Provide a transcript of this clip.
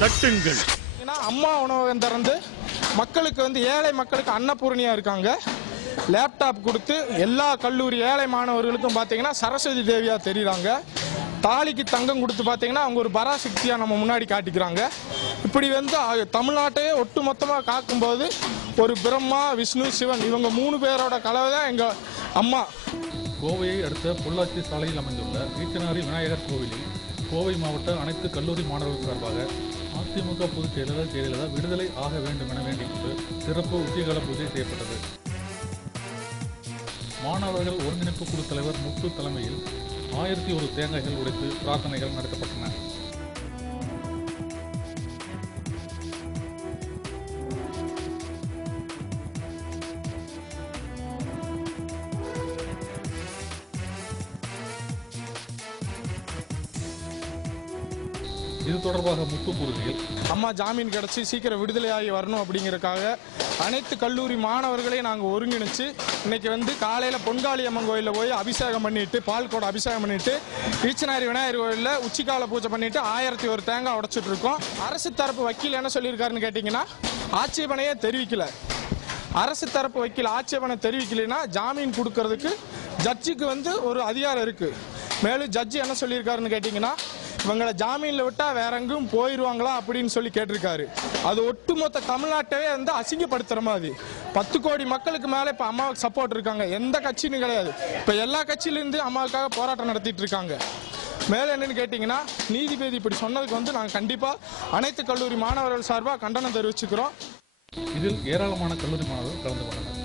தட்டுங்கள். ஏன்னா அம்மா உணவகம் திறந்து மக்களுக்கு வந்து ஏழை மக்களுக்கு அன்னபூரணியா இருக்காங்க. லேப்டாப் கொடுத்து எல்லா கல்லூரி ஏழை மாணவர்களுக்கும் பார்த்தீங்கன்னா சரஸ்வதி தேவியா தெரியுறாங்க. தாலிக்கு தங்கம் கொடுத்து பார்த்தீங்கன்னா அவங்க ஒரு பராசக்தியா நம்ம முன்னாடி காட்டிக்கிறாங்க. இப்படி வந்து தமிழ்நாட்டையே ஒட்டு மொத்தமாக காக்கும்போது ஒரு பிரம்மா, விஷ்ணு, சிவன் இவங்க 3 பேரோட கலவை தான் எங்க அம்மா. கோவையை அடுத்த பொள்ளாச்சி சாலையில் அமைந்துள்ள ஈச்சனாரி விநாயகர் கோவிலில் கோவை மாவட்ட அனைத்து கல்லூரி மாணவர்கள் சார்பாக அதிமுக பொதுச் செயலாளர் ஜெயலலிதா விடுதலை ஆக வேண்டும் என வேண்டிக்கொண்டு சிறப்பு உச்சிகால பூஜை செய்யப்பட்டது. மாணவர்கள் ஒருங்கிணைப்பு குழு தலைவர் முத்து தலைமையில் 1001 தேங்காய்கள் உடைத்து பிரார்த்தனைகள் நடத்தப்பட்டன. இது தொடர்பாக முத்து கூறுகையில், அம்மா ஜாமீன் கிடைச்சி சீக்கிரம் விடுதலையாகி வரணும் அப்படிங்கிறதுக்காக அனைத்து கல்லூரி மாணவர்களையும் நாங்கள் ஒருங்கிணைச்சு இன்னைக்கு வந்து காலையில் பொன்காளி அம்மன் கோயிலில் போய் அபிஷேகம் பண்ணிட்டு பால் கூட அபிஷேகம் பண்ணிட்டு ஈச்சனாரி விநாயகர் கோயிலில் உச்சிக்கால பூஜை பண்ணிட்டு 1001 தேங்காய் உடைச்சிட்டு இருக்கோம். அரசு தரப்பு வக்கீல் என்ன சொல்லியிருக்காருன்னு கேட்டிங்கன்னா, ஆட்சேபனையே தெரிவிக்கல. அரசு தரப்பு வக்கீல் ஆட்சேபனை தெரிவிக்கலைன்னா ஜாமீன் கொடுக்கறதுக்கு ஜட்ஜுக்கு வந்து ஒரு அதிகாரம் இருக்கு. மேலும் ஜட்ஜி என்ன சொல்லியிருக்காருன்னு கேட்டிங்கன்னா, இவங்களை ஜாமீனில் விட்டால் வேற எங்கும் போயிடுவாங்களா அப்படின்னு சொல்லி கேட்டிருக்காரு. அது ஒட்டுமொத்த தமிழ்நாட்டவே வந்து அசிங்கப்படுத்துகிற மாதிரி. 10 கோடி மக்களுக்கு மேலே இப்போ அம்மாவுக்கு சப்போர்ட் இருக்காங்க. எந்த கட்சின்னு கிடையாது, இப்போ எல்லா கட்சியிலேருந்து அம்மாவுக்காக போராட்டம் நடத்திட்டு இருக்காங்க. மேலே என்னன்னு கேட்டிங்கன்னா, நீதிபதி இப்படி சொன்னதுக்கு வந்து நாங்கள் கண்டிப்பாக அனைத்து கல்லூரி மாணவர்கள் சார்பாக கண்டனம் தெரிவிச்சுக்கிறோம். இதில் ஏராளமான கல்லூரி மாணவர்கள் கலந்து கொண்டனர்.